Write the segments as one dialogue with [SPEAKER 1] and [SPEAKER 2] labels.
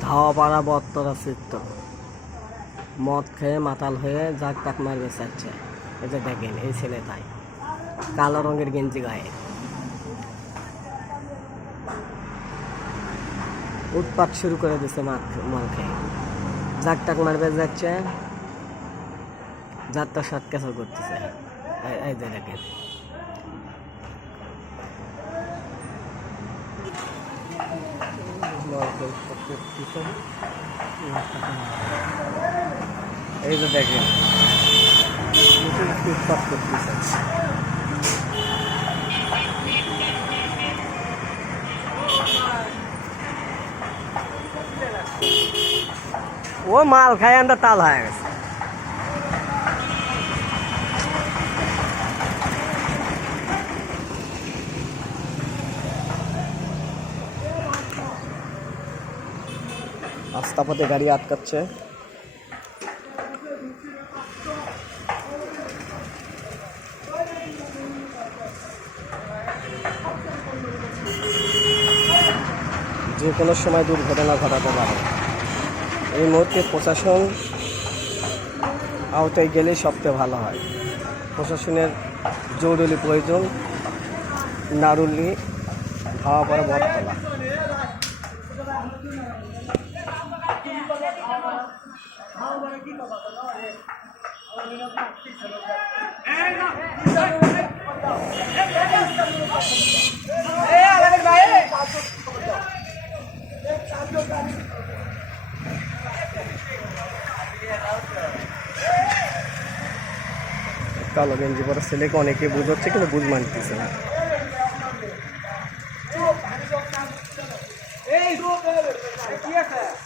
[SPEAKER 1] ধাওয়া পাড়া বত্তরা চিত্ত মদ খেয়ে মাতাল হয়ে যাক তাক মারবে চাচ্ছে এই যে দেখেন, এই ছেলে তাই। কালো রঙের গেঞ্জি গায়ে। উৎপাত শুরু করে দিছে মাল খেয়ে। যাক তাক মারবে যাচ্ছে। যাত্রা সাত কেসর করতেছে। এই যে দেখেন। এই যে দেখেন। ও মাল খায় আমরা তাল হয়ে গেছে। রাস্তা পথে গাড়ি আটকাচ্ছে। যে কোনো সময় দুর্ঘটনা ঘটাতে পারে। এই মুহূর্তে প্রশাসন আওতায় গেলে সবচেয়ে ভালো হয়। প্রশাসনের জরুরি প্রয়োজন, নারুলি হাওয়া পড়া বটতলা। কালো গেঞ্জি পরা ছেলেকে অনেকে বুঝাচ্ছে কিন্তু বুঝ মানতেছে না ধরিচ্ছে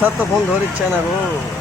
[SPEAKER 1] ছাত্র ফোন ধরিচ্ছে না গো